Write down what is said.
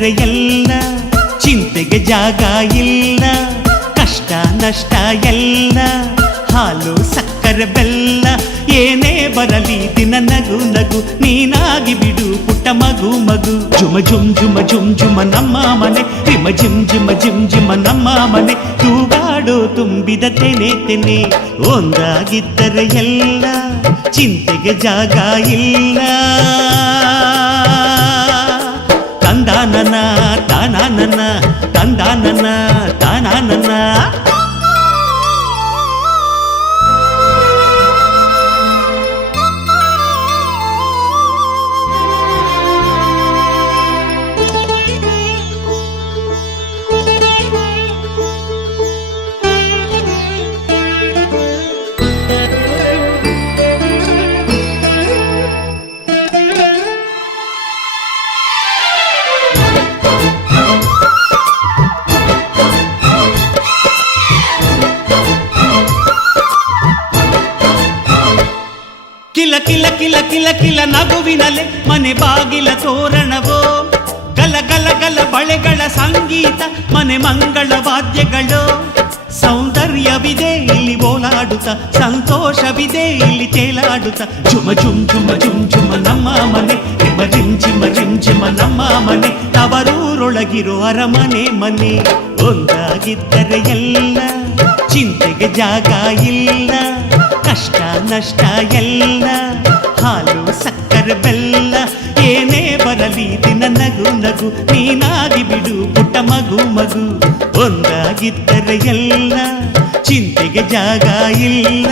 ಒಂದಾಗಿದ್ದರೆ ಎಲ್ಲ, ಚಿಂತೆಗೆ ಜಾಗ ಇಲ್ಲ, ಕಷ್ಟ ನಷ್ಟ ಎಲ್ಲ, ಹಾಲು ಸಕ್ಕರೆ ಬೆಲ್ಲ ಏನೇ ಬರಲಿ ದಿನ ನಗು ನಗು, ನೀನಾಗಿ ಬಿಡು ಪುಟ್ಟ ಮಗು ಮಗು. ಜುಮ ಜುಮ್ ಜುಮ ಜುಮ್ ಜುಮ ನಮ್ಮ ಮನೆ, ರಿಮ ಜಿಮ್ ಜಿಮ ಜಿಮ್ ಜಿಮ ನಮ್ಮ ಮನೆ, ತೂಗಾಡೋ ತುಂಬಿದ ತೆನೆ ತೆನೆ. ಒಂದಾಗಿದ್ದರೆ ಎಲ್ಲ, ಚಿಂತೆಗೆ ಜಾಗ ಇಲ್ಲ. ತಂದಾನನ ತಾನಾನನ, ತಂದಾನನ ತಾನಾನನ. ಕಿಲ ಕಿಲ ಕಿಲ ಕಿಲ ಕಿಲ ನಗುವಿನಲೆ ಮನೆ ಬಾಗಿಲ ತೋರಣವೋ, ಗಲ ಗಲ ಗಲ ಬಳೆಗಳ ಸಂಗೀತ ಮನೆ ಮಂಗಳ ವಾದ್ಯಗಳು. ಸೌಂದರ್ಯವಿದೆ ಇಲ್ಲಿ ಓಲಾಡುತ್ತ, ಸಂತೋಷವಿದೆ ಇಲ್ಲಿ ತೇಲಾಡುತ್ತ. ಜುಮ ಜುಮ್ ಜುಮ ಜುಮ್ ಜುಮ ನಮ್ಮ ಮನೆ, ರಿಮ ರಿಮ್ ಜಿಮ ರಿಮ್ ಜಿಮ ನಮ್ಮ ಮನೆ, ತವರೂರೊಳಗಿರೋ ಅರಮನೆ ಮನೆ. ಒಂದಾಗಿದ್ದರೆ ಎಲ್ಲ, ಚಿಂತೆಗೆ ಜಾಗ ಇಲ್ಲ, ಕಷ್ಟ ನಷ್ಟ ಎಲ್ಲ, ಹಾಲು ಸಕ್ಕರೆ ಬೆಲ್ಲ ಏನೇ ಬರಲಿ ದಿನ ನಗು ನಗು, ನೀನಾಗಿ ಬಿಡು ಪುಟ್ಟ ಮಗು ಮಗು. ಒಂದಾಗಿದ್ದರೆ ಎಲ್ಲ, ಚಿಂತೆಗೆ ಜಾಗ ಇಲ್ಲ.